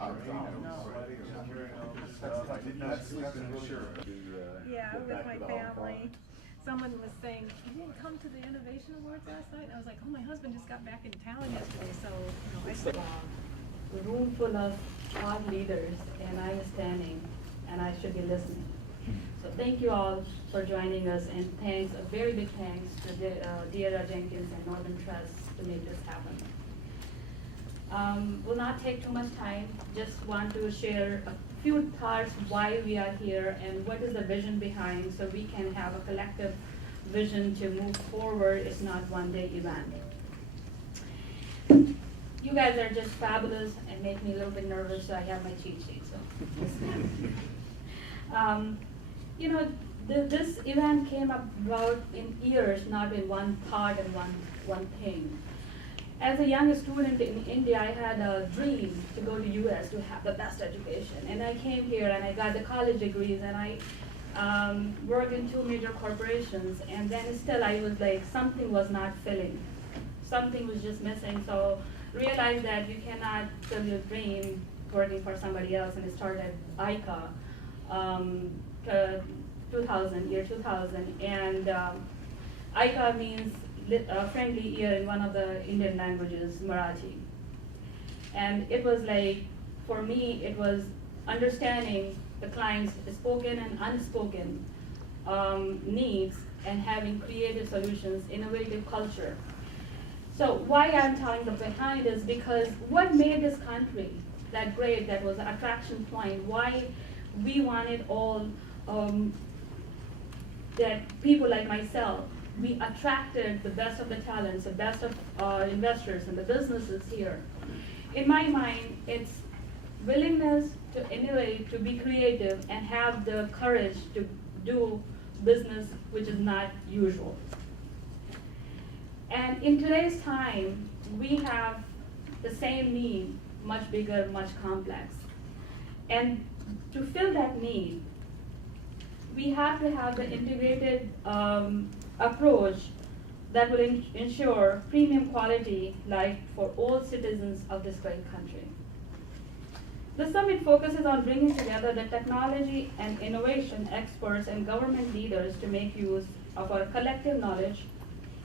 I did not sleep in the shirt. Yeah, with my family. Someone was saying, you didn't come to the Innovation Awards last night? And I was like, oh, my husband just got back in town yesterday, so, I said, A room full of thought leaders, and I'm standing, and I should be listening. So thank you all for joining us, and thanks, a very big thanks to Deidre Jenkins and Northern Trust to make this happen. Will not take too much time, just want to share a few thoughts why we are here and what is the vision behind, so we can have a collective vision to move forward. It's not one-day event. You guys are just fabulous and make me a little bit nervous, so I have my cheat sheet, so. This event came about in years, not in one thought and one thing. As a young student in India, I had a dream to go to US to have the best education. And I came here and I got the college degrees, and I worked in 2 major corporations. And then still I was like, something was not filling. Something was just missing. So realized that you cannot fill your dream working for somebody else, and I started ICA, year 2000. And ICA means friendly ear in one of the Indian languages, Marathi. And it was like, for me, it was understanding the client's spoken and unspoken needs and having creative solutions, innovative culture. So why I'm telling the behind is because what made this country that great, that was an attraction point, why we wanted all that people like myself, we attracted the best of the talents, the best of investors and the businesses here. In my mind, it's willingness to innovate, to be creative, and have the courage to do business which is not usual. And in today's time, we have the same need, much bigger, much complex. And to fill that need, we have to have the integrated approach that will ensure premium quality life for all citizens of this great country. The summit focuses on bringing together the technology and innovation experts and government leaders to make use of our collective knowledge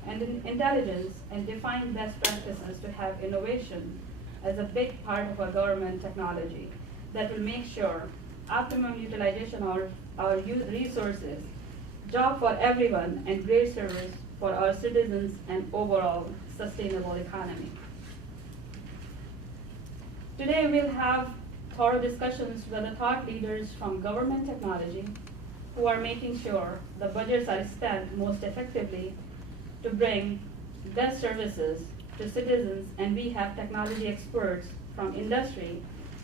and intelligence and define best practices to have innovation as a big part of our government technology that will make sure optimum utilization of our resources, job for everyone, and great service for our citizens and overall sustainable economy. Today we'll have thorough discussions with the thought leaders from government technology who are making sure the budgets are spent most effectively to bring best services to citizens, and we have technology experts from industry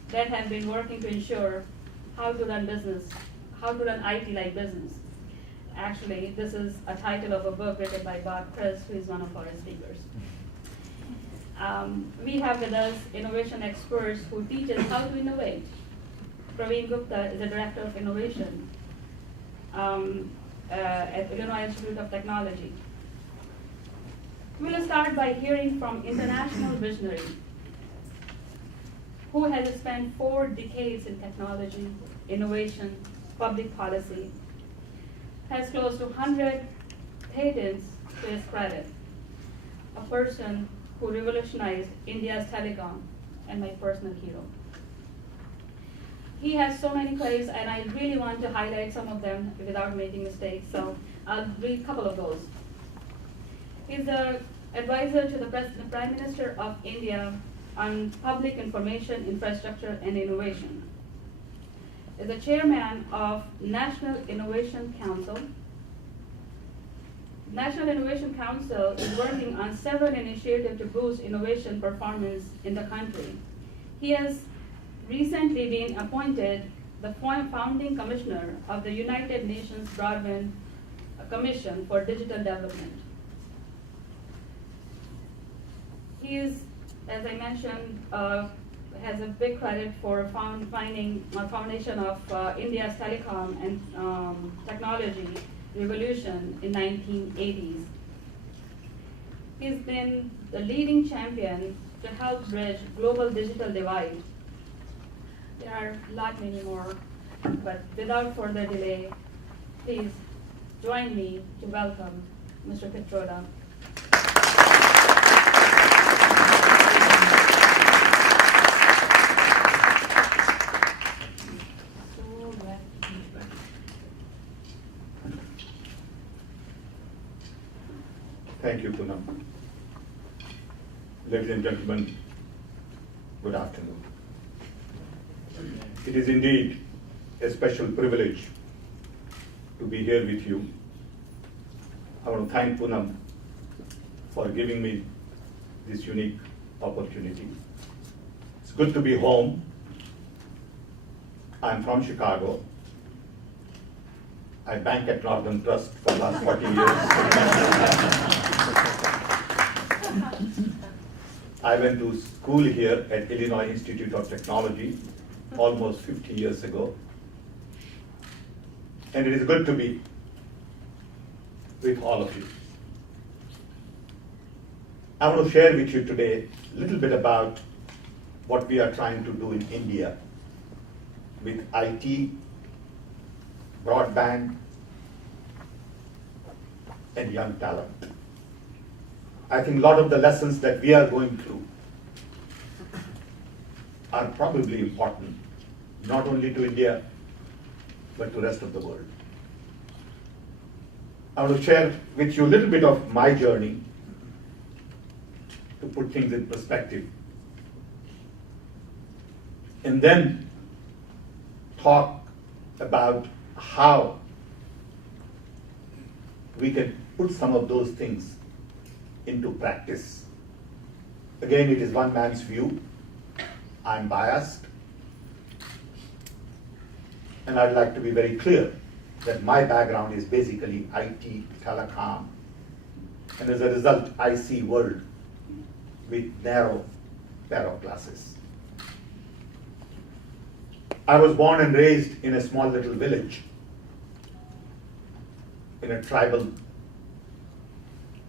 that have been working to ensure how to run business, how to run IT like business. Actually, this is a title of a book written by Bob Chris, who is one of our speakers. We have with us innovation experts who teach us how to innovate. Praveen Gupta is the Director of Innovation at Illinois Institute of Technology. We'll start by hearing from international visionary who has spent 4 decades in technology, innovation, public policy, has close to 100 patents to his credit, a person who revolutionized India's telecom and my personal hero. He has so many credits, and I really want to highlight some of them without making mistakes, so I'll read a couple of those. He's the advisor to the Prime Minister of India on public information, infrastructure, and innovation. Is the chairman of National Innovation Council. National Innovation Council is working on several initiatives to boost innovation performance in the country. He has recently been appointed the founding commissioner of the United Nations Broadband Commission for Digital Development. He is, as I mentioned, has a big credit for finding a foundation of India's telecom and technology revolution in 1980s. He's been the leading champion to help bridge global digital divide There are a lot many more, but without further delay, please join me to welcome Mr. Petroda. Thank you, Poonam. Ladies and gentlemen, good afternoon. It is indeed a special privilege to be here with you. I want to thank Poonam for giving me this unique opportunity. It's good to be home. I'm from Chicago. I bank at Northern Trust for the last 40 years. I went to school here at Illinois Institute of Technology almost 50 years ago. And it is good to be with all of you. I want to share with you today a little bit about what we are trying to do in India with IT, broadband, and young talent. I think a lot of the lessons that we are going through are probably important, not only to India, but to the rest of the world. I want to share with you a little bit of my journey to put things in perspective. And then talk about how we can put some of those things into practice. Again, it is one man's view. I'm biased. And I'd like to be very clear that my background is basically IT, telecom. And as a result, I see world with narrow pair of glasses. I was born and raised in a small little village, in a tribal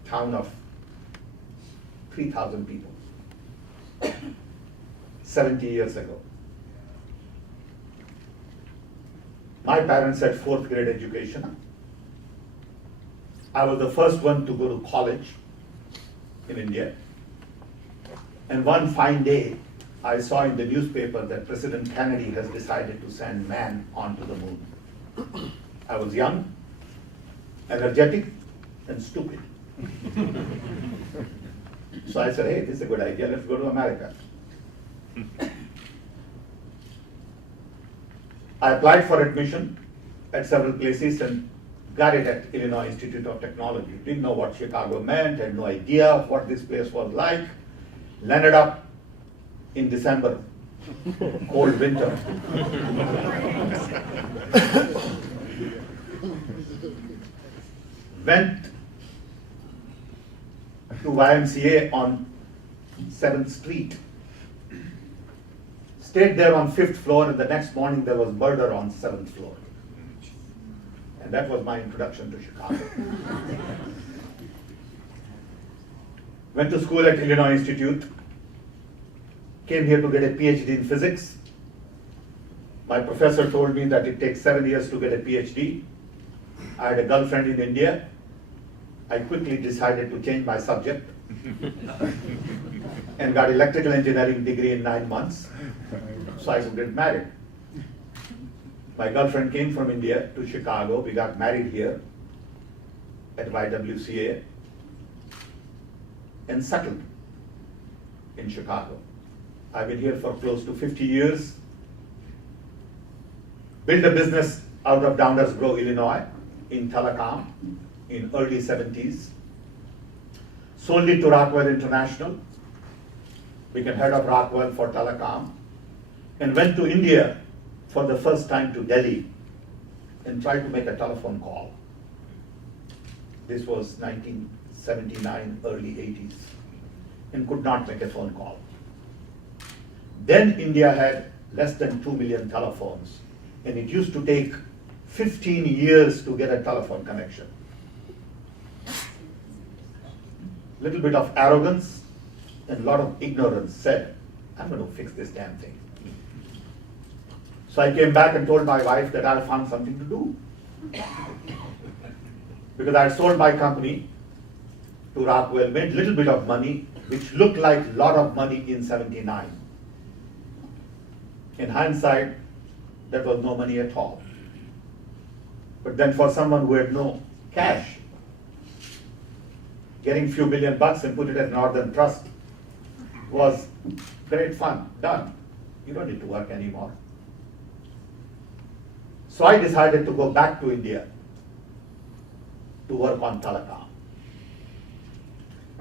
town of 3,000 people, 70 years ago. My parents had 4th grade education. I was the first one to go to college in India. And one fine day, I saw in the newspaper that President Kennedy has decided to send man onto the moon. I was young, energetic, and stupid. So I said, hey, this is a good idea, let's go to America. I applied for admission at several places and got it at Illinois Institute of Technology. Didn't know what Chicago meant, had no idea of what this place was like. Landed up in December, cold winter. Went to YMCA on 7th Street. Stayed there on 5th floor, and the next morning there was murder on 7th floor. And that was my introduction to Chicago. Went to school at Illinois Institute. Came here to get a PhD in physics. My professor told me that it takes 7 years to get a PhD. I had a girlfriend in India. I quickly decided to change my subject and got electrical engineering degree in 9 months, so I could get married. My girlfriend came from India to Chicago. We got married here at YWCA and settled in Chicago. I've been here for close to 50 years. Built a business out of Downers Grove, Illinois, in telecom in early 70s. Sold it to Rockwell International, became head of Rockwell for telecom, and went to India for the first time to Delhi and tried to make a telephone call. This was 1979, early 80s, and could not make a phone call. Then India had less than 2 million telephones, and it used to take 15 years to get a telephone connection. Little bit of arrogance and a lot of ignorance said, I'm going to fix this damn thing. So I came back and told my wife that I found something to do. Because I had sold my company to Rockwell, made a little bit of money, which looked like a lot of money in '79. In hindsight, that was no money at all. But then for someone who had no cash, getting few $1 billion and put it at Northern Trust was great fun, done. You don't need to work anymore. So I decided to go back to India to work on telecom.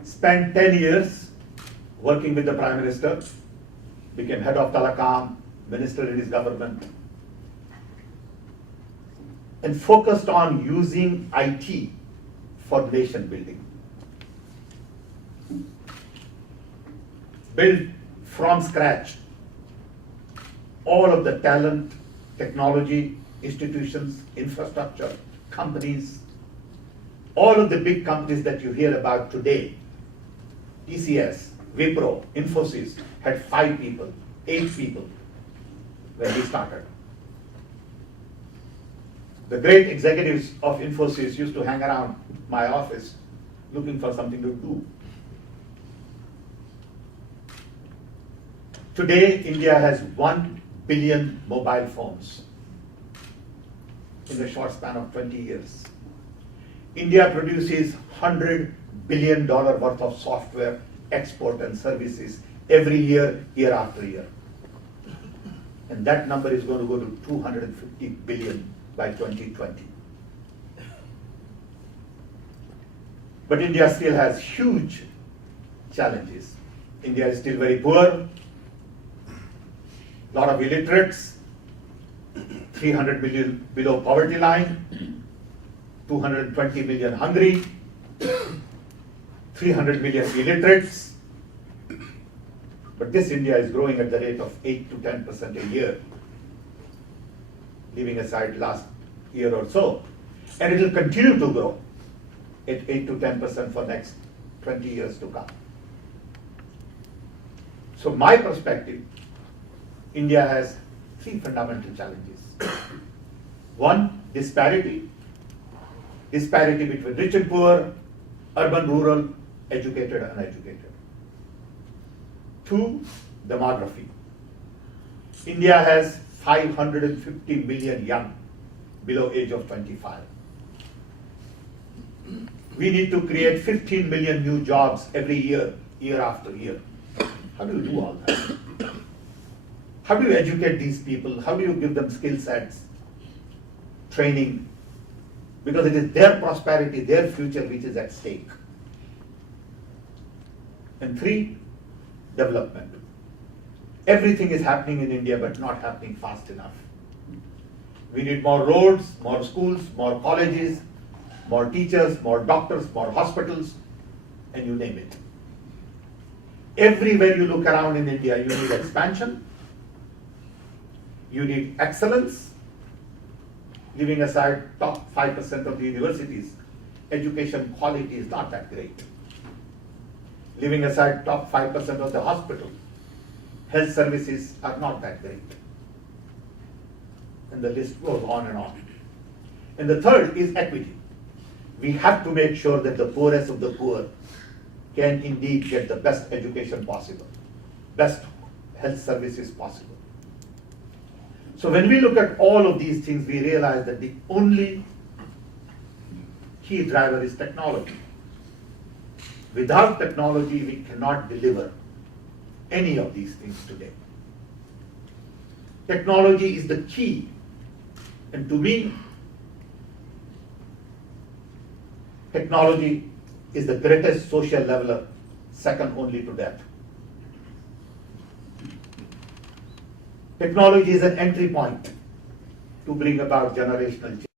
Spent 10 years working with the Prime Minister, became head of telecom, minister in his government, and focused on using IT for nation building. Built from scratch all of the talent, technology, institutions, infrastructure, companies, all of the big companies that you hear about today, TCS, Wipro, Infosys, had 5 people, 8 people when we started. The great executives of Infosys used to hang around my office looking for something to do. Today, India has 1 billion mobile phones in the short span of 20 years. India produces $100 billion worth of software, export and services every year, year after year. And that number is going to go to 250 billion by 2020. But India still has huge challenges. India is still very poor, a lot of illiterates, 300 million below poverty line, 220 million hungry, 300 million illiterates. But this India is growing at the rate of 8 to 10% a year, leaving aside last year or so. And it will continue to grow at 8 to 10% for next 20 years to come. So my perspective, India has 3 fundamental challenges. One, disparity. Disparity between rich and poor, urban, rural, educated, uneducated. 2, demography. India has 550 million young below age of 25. We need to create 15 million new jobs every year, year after year. How do you do all that? How do you educate these people? How do you give them skill sets, training? Because it is their prosperity, their future which is at stake. And 3, development. Everything is happening in India but not happening fast enough. We need more roads, more schools, more colleges, more teachers, more doctors, more hospitals, and you name it. Everywhere you look around in India, you need expansion, you need excellence, leaving aside top 5% of the universities. Education quality is not that great. Leaving aside top 5% of the hospital, health services are not that great. And the list goes on and on. And the third is equity. We have to make sure that the poorest of the poor can indeed get the best education possible, best health services possible. So when we look at all of these things, we realize that the only key driver is technology. Without technology, we cannot deliver any of these things today. Technology is the key. And to me, technology is the greatest social leveler, second only to death. Technology is an entry point to bring about generational change.